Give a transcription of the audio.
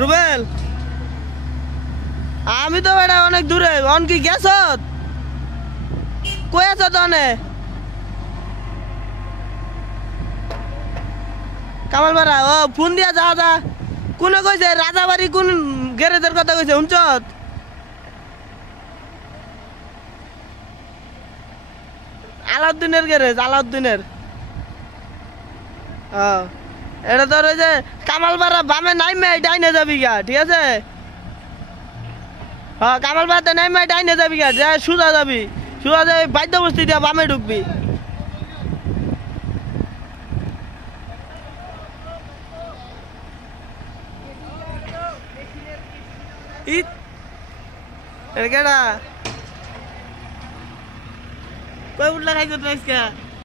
রুবেল আমি তো বেটা অনেক দূরে অন কি গেছ কই আছো তনে কামালপাড়া ও ফোন দিয়া যা যা কোনে কইছে রাজাবাড়ি কোন গ্যারেজের কথা কইছে শুনছত আলাউদ্দিনের গ্যারেজ আলাউদ্দিনের এটা তোর ওই যে কামালপাড়া বামে নাইমে ডাইনে যাবি গা ঠিক আছে হ্যাঁ কামালপাড়াতে নাইমে ডাইনে যাবি গা যা সুজা যাবি সুজা যাবি বাদ্য বস্তি দিয়া বামে ঢুকবি কেডা কই উঠলা খাইছো তো আজকে